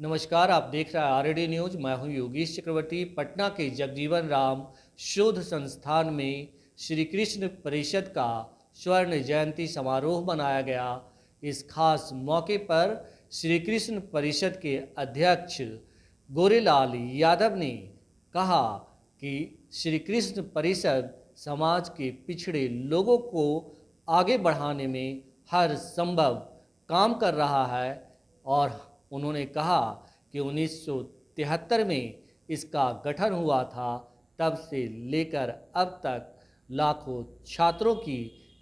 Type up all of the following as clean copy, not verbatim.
नमस्कार, आप देख रहे हैं आरडी न्यूज। मैं हूं योगेश चक्रवर्ती। पटना के जगजीवन राम शोध संस्थान में श्री कृष्ण परिषद का स्वर्ण जयंती समारोह मनाया गया। इस खास मौके पर श्री कृष्ण परिषद के अध्यक्ष गोरेलाल यादव ने कहा कि श्री कृष्ण परिषद समाज के पिछड़े लोगों को आगे बढ़ाने में हर संभव काम कर रहा है और उन्होंने कहा कि 1973 में इसका गठन हुआ था। तब से लेकर अब तक लाखों छात्रों की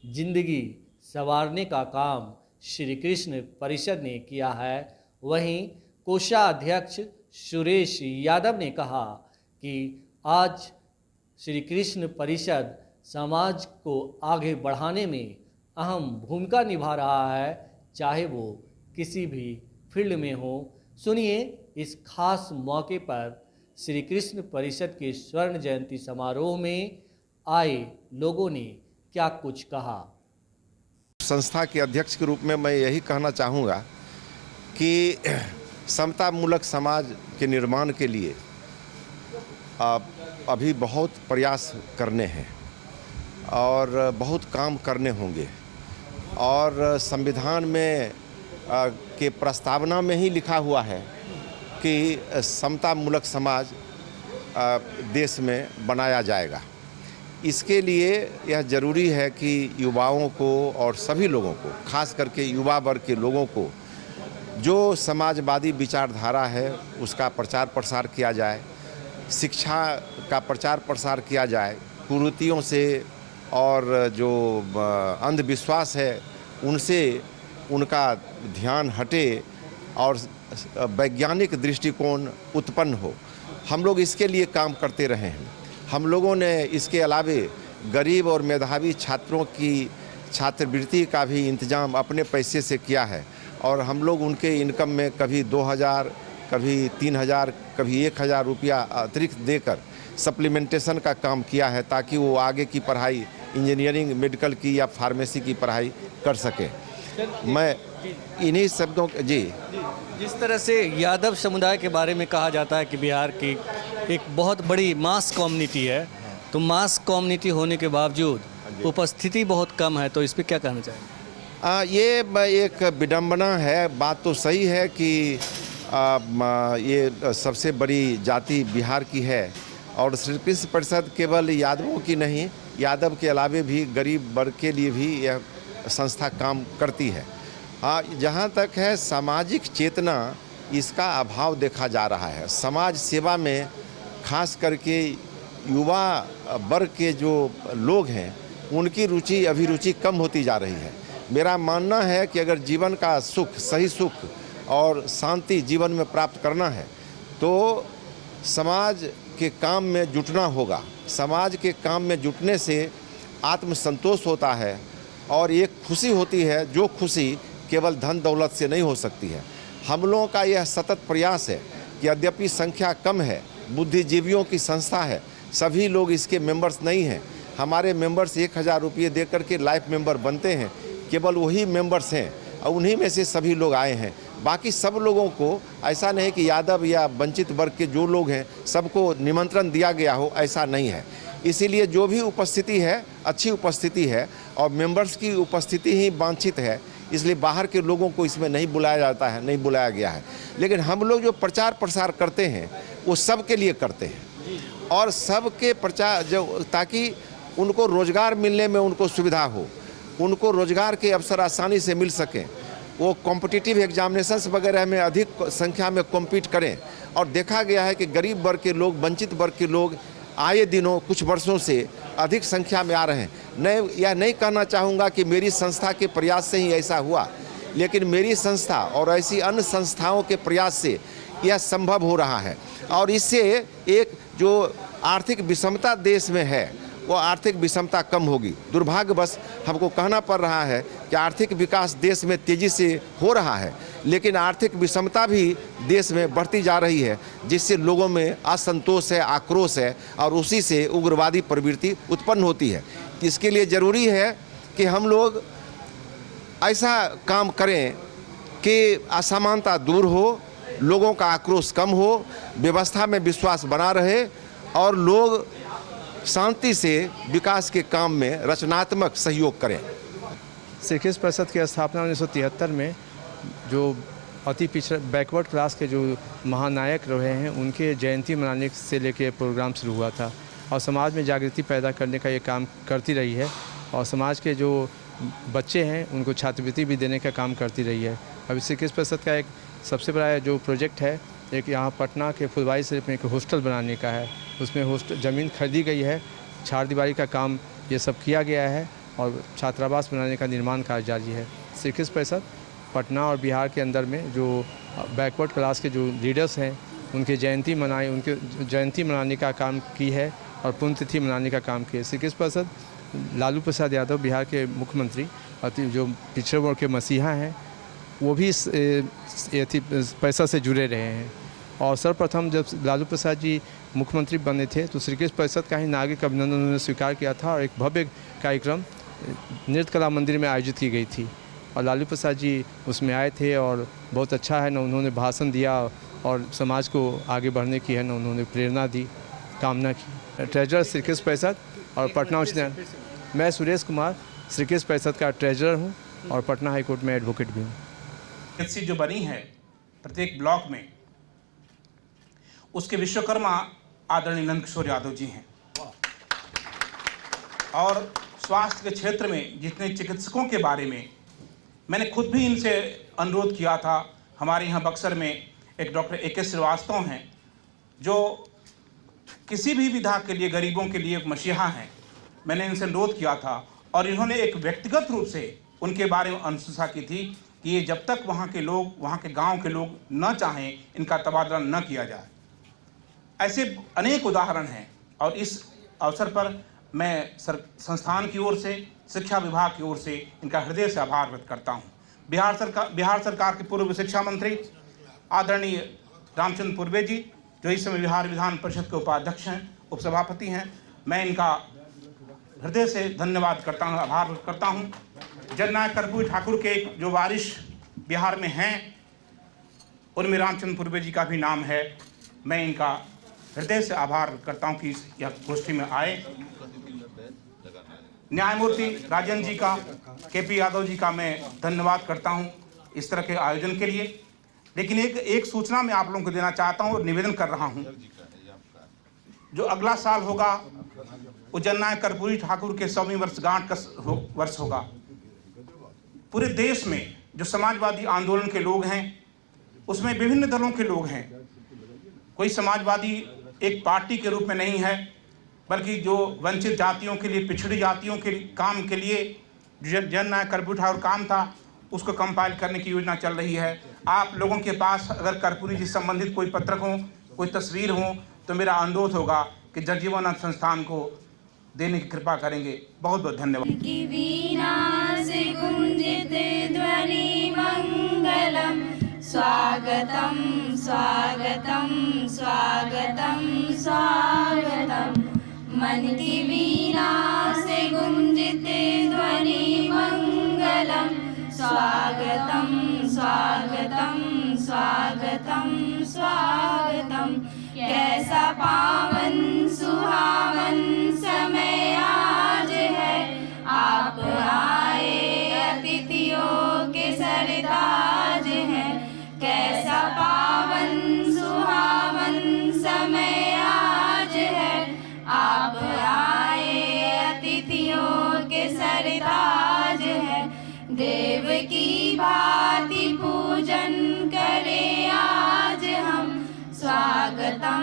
जिंदगी संवारने का काम श्री कृष्ण परिषद ने किया है। वहीं कोषाध्यक्ष सुरेश यादव ने कहा कि आज श्री कृष्ण परिषद समाज को आगे बढ़ाने में अहम भूमिका निभा रहा है, चाहे वो किसी भी फील्ड में हो। सुनिए इस खास मौके पर श्री कृष्ण परिषद के स्वर्ण जयंती समारोह में आए लोगों ने क्या कुछ कहा। संस्था के अध्यक्ष के रूप में मैं यही कहना चाहूँगा कि समतामूलक समाज के निर्माण के लिए अभी बहुत प्रयास करने हैं और बहुत काम करने होंगे। और संविधान में के प्रस्तावना में ही लिखा हुआ है कि समतामूलक समाज देश में बनाया जाएगा। इसके लिए यह ज़रूरी है कि युवाओं को और सभी लोगों को, खास करके युवा वर्ग के लोगों को, जो समाजवादी विचारधारा है उसका प्रचार प्रसार किया जाए, शिक्षा का प्रचार प्रसार किया जाए, कुरीतियों से और जो अंधविश्वास है उनसे उनका ध्यान हटे और वैज्ञानिक दृष्टिकोण उत्पन्न हो। हम लोग इसके लिए काम करते रहे हैं। हम लोगों ने इसके अलावे गरीब और मेधावी छात्रों की छात्रवृत्ति का भी इंतजाम अपने पैसे से किया है और हम लोग उनके इनकम में कभी 2000, कभी 3000, कभी 1000 रुपया अतिरिक्त देकर सप्लीमेंटेशन का काम किया है ताकि वो आगे की पढ़ाई, इंजीनियरिंग, मेडिकल की या फार्मेसी की पढ़ाई कर सकें। मैं इन्हीं शब्दों जी, जिस तरह से यादव समुदाय के बारे में कहा जाता है कि बिहार की एक बहुत बड़ी मास कम्युनिटी है, तो मास कम्युनिटी होने के बावजूद उपस्थिति बहुत कम है, तो इस पर क्या कहना चाहिए? ये एक विडंबना है। बात तो सही है कि ये सबसे बड़ी जाति बिहार की है और श्री कृष्ण परिषद केवल यादवों की नहीं, यादव के अलावे भी गरीब वर्ग के लिए भी यह संस्था काम करती है। जहाँ तक है सामाजिक चेतना, इसका अभाव देखा जा रहा है। समाज सेवा में खास करके युवा वर्ग के जो लोग हैं उनकी रुचि, अभिरुचि कम होती जा रही है। मेरा मानना है कि अगर जीवन का सुख, सही सुख और शांति जीवन में प्राप्त करना है तो समाज के काम में जुटना होगा। समाज के काम में जुटने से आत्मसंतोष होता है और एक खुशी होती है, जो खुशी केवल धन दौलत से नहीं हो सकती है। हम लोगों का यह सतत प्रयास है कि यद्यपि संख्या कम है, बुद्धिजीवियों की संस्था है, सभी लोग इसके मेंबर्स नहीं हैं। हमारे मेंबर्स 1000 रुपये दे करके लाइफ मेंबर बनते हैं, केवल वही मेंबर्स हैं और उन्हीं में से सभी लोग आए हैं। बाकी सब लोगों को ऐसा नहीं कि यादव या वंचित वर्ग के जो लोग हैं सबको निमंत्रण दिया गया हो, ऐसा नहीं है। इसीलिए जो भी उपस्थिति है अच्छी उपस्थिति है और मेंबर्स की उपस्थिति ही वांछित है, इसलिए बाहर के लोगों को इसमें नहीं बुलाया जाता है, नहीं बुलाया गया है। लेकिन हम लोग जो प्रचार प्रसार करते हैं वो सबके लिए करते हैं और सबके प्रचार जो, ताकि उनको रोज़गार मिलने में उनको सुविधा हो, उनको रोज़गार के अवसर आसानी से मिल सकें, वो कॉम्पिटिटिव एग्जामिनेशंस वगैरह में अधिक संख्या में कॉम्पीट करें। और देखा गया है कि गरीब वर्ग के लोग, वंचित वर्ग के लोग आए दिनों कुछ वर्षों से अधिक संख्या में आ रहे हैं। यह नहीं कहना चाहूँगा कि मेरी संस्था के प्रयास से ही ऐसा हुआ, लेकिन मेरी संस्था और ऐसी अन्य संस्थाओं के प्रयास से यह संभव हो रहा है। और इससे एक जो आर्थिक विषमता देश में है वो आर्थिक विषमता कम होगी। दुर्भाग्यवश हमको कहना पड़ रहा है कि आर्थिक विकास देश में तेज़ी से हो रहा है, लेकिन आर्थिक विषमता भी देश में बढ़ती जा रही है, जिससे लोगों में असंतोष है, आक्रोश है और उसी से उग्रवादी प्रवृत्ति उत्पन्न होती है। इसके लिए ज़रूरी है कि हम लोग ऐसा काम करें कि असमानता दूर हो लोगों का आक्रोश कम हो, व्यवस्था में विश्वास बना रहे और लोग शांति से विकास के काम में रचनात्मक सहयोग करें। श्री कृष्ण परिषद की स्थापना 1973 में जो अति पिछड़ा बैकवर्ड क्लास के जो महानायक रहे हैं उनके जयंती मनाने से लेके प्रोग्राम शुरू हुआ था और समाज में जागृति पैदा करने का ये काम करती रही है और समाज के जो बच्चे हैं उनको छात्रवृत्ति भी देने का काम करती रही है। अभी श्री कृष्ण परिषद का एक सबसे बड़ा जो प्रोजेक्ट है, एक यहाँ पटना के फुलवारी शरीफ में एक हॉस्टल बनाने का है। उसमें हॉस्टल ज़मीन खरीदी गई है, चारदीवारी का काम ये सब किया गया है और छात्रावास बनाने का निर्माण कार्य जारी है। श्री कृष्ण परिषद पटना और बिहार के अंदर में जो बैकवर्ड क्लास के जो लीडर्स हैं उनके जयंती मनाने का काम की है और पुण्यतिथि मनाने का काम किया है। श्री कृष्ण परिषद लालू प्रसाद यादव बिहार के मुख्यमंत्री जो पिछड़े वर्ग के मसीहा हैं वो भी इस परिषद से जुड़े रहे हैं और सर्वप्रथम जब लालू प्रसाद जी मुख्यमंत्री बने थे तो श्री कृष्ण परिषद का ही नागरिक अभिनंदन उन्होंने स्वीकार किया था और एक भव्य कार्यक्रम नृत्य कला मंदिर में आयोजित की गई थी और लालू प्रसाद जी उसमें आए थे और बहुत अच्छा है ना उन्होंने भाषण दिया और समाज को आगे बढ़ने की है ना उन्होंने प्रेरणा दी, कामना की। ट्रेजरर श्री कृष्ण परिषद और पटना उच्च न्यायालय, मैं सुरेश कुमार श्री कृष्ण परिषद का ट्रेजरर हूँ और पटना हाईकोर्ट में एडवोकेट भी हूँ। एजेंसी जो बनी है प्रत्येक ब्लॉक में, उसके विश्वकर्मा आदरणीय नंदकिशोर यादव जी हैं और स्वास्थ्य के क्षेत्र में जितने चिकित्सकों के बारे में मैंने खुद भी इनसे अनुरोध किया था। हमारे यहाँ बक्सर में एक डॉक्टर AK श्रीवास्तव हैं जो किसी भी विधा के लिए गरीबों के लिए मसीहा हैं। मैंने इनसे अनुरोध किया था और इन्होंने एक व्यक्तिगत रूप से उनके बारे में अनुशंसा की थी कि ये जब तक वहाँ के लोग, वहाँ के गांव के लोग न चाहें इनका तबादला न किया जाए। ऐसे अनेक उदाहरण हैं और इस अवसर पर मैं संस्थान की ओर से, शिक्षा विभाग की ओर से इनका हृदय से आभार व्यक्त करता हूँ। बिहार सरकार के पूर्व शिक्षा मंत्री आदरणीय रामचंद्र पूर्वे जी जो इस समय बिहार विधान परिषद के उपाध्यक्ष हैं, उपसभापति हैं, मैं इनका हृदय से धन्यवाद करता हूँ, आभार व्यक्त करता हूँ। जननायक कर्पूरी ठाकुर के जो वारिश बिहार में हैं उनमें रामचंद्र पूर्वे जी का भी नाम है। मैं इनका हृदय से आभार व्यक्त करता हूँ कि यह गोष्ठी में आए। न्यायमूर्ति राजन जी का, KP यादव जी का मैं धन्यवाद करता हूँ इस तरह के आयोजन के लिए। लेकिन एक सूचना मैं आप लोगों को देना चाहता हूँ और निवेदन कर रहा हूँ। जो अगला साल होगा वो जननायक कर्पूरी ठाकुर के 100वीं वर्षगांठ का वर्ष होगा। पूरे देश में जो समाजवादी आंदोलन के लोग हैं उसमें विभिन्न दलों के लोग हैं। कोई समाजवादी एक पार्टी के रूप में नहीं है बल्कि जो वंचित जातियों के लिए, पिछड़ी जातियों के काम के लिए जननायक कर्पूरी ठाकुर काम था उसको कंपाइल करने की योजना चल रही है। आप लोगों के पास अगर कर्पूरी जी संबंधित कोई पत्रक हो, कोई तस्वीर हो तो मेरा अनुरोध होगा कि जगजीवनानंद संस्थान को देने की कृपा करेंगे। बहुत बहुत धन्यवाद। की वीणा से गुंजित ध्वनि मंगलम, स्वागतम स्वागतम स्वागतम स्वागतम। मन की वीणा से गुंजित ध्वनि मंगलम, स्वागतम स्वागतम स्वागतम स्वागतम। कैसा पावन सुहावन समय आज है, आप आए अतिथियों के सरताज हैं। कैसा पावन सुहावन समय आज है, आप आए अतिथियों के सरताज हैं। देव की भांति पूजन करें आज हम, स्वागतम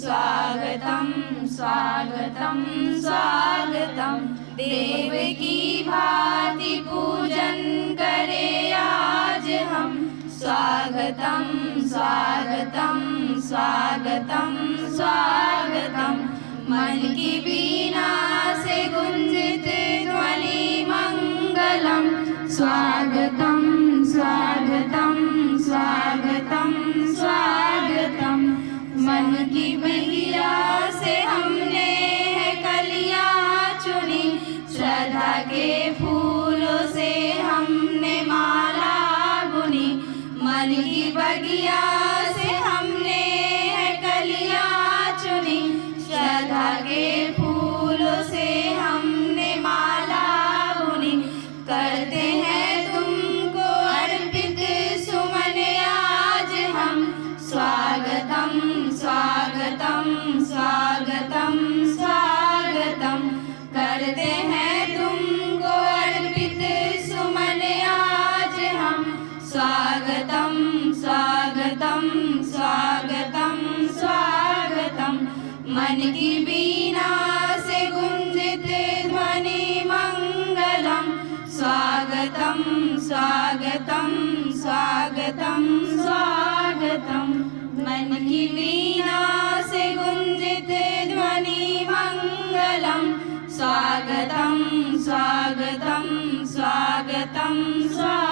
स्वागतम स्वागतम स्वागतम। देव की भांति पूजन करें आज हम, स्वागतम स्वागतम स्वागतम स्वागतम। मन की वीणा से गुंजित ध्वनि मंगलम, स्वागतम स्वागतम स्वागतम स्वागतम। मन की बगिया से हमने है कलियां चुनी, श्रद्धा के फूलों से हमने माला बुनी। मन की बगिया हमने है कलियां चुनी, श्रद्धा के फूलों से हमने माला बुनी। करते हैं तुमको अर्पित सुमन आज हम, स्वागतम स्वागतम स्वागतम स्वागतम। करते हैं तुमको अर्पित सुमन आज हम, स्वागतम स्वागतम स्वागतम स्वागतम। मन की वीणा से गुंजित ध्वनि मंगलम, स्वागतम स्वागतम स्वागतम स्वागतम। मन की वीणा से गुंजित ध्वनि मंगलम, स्वागतम स्वागतम स्वागतम स्वागतम।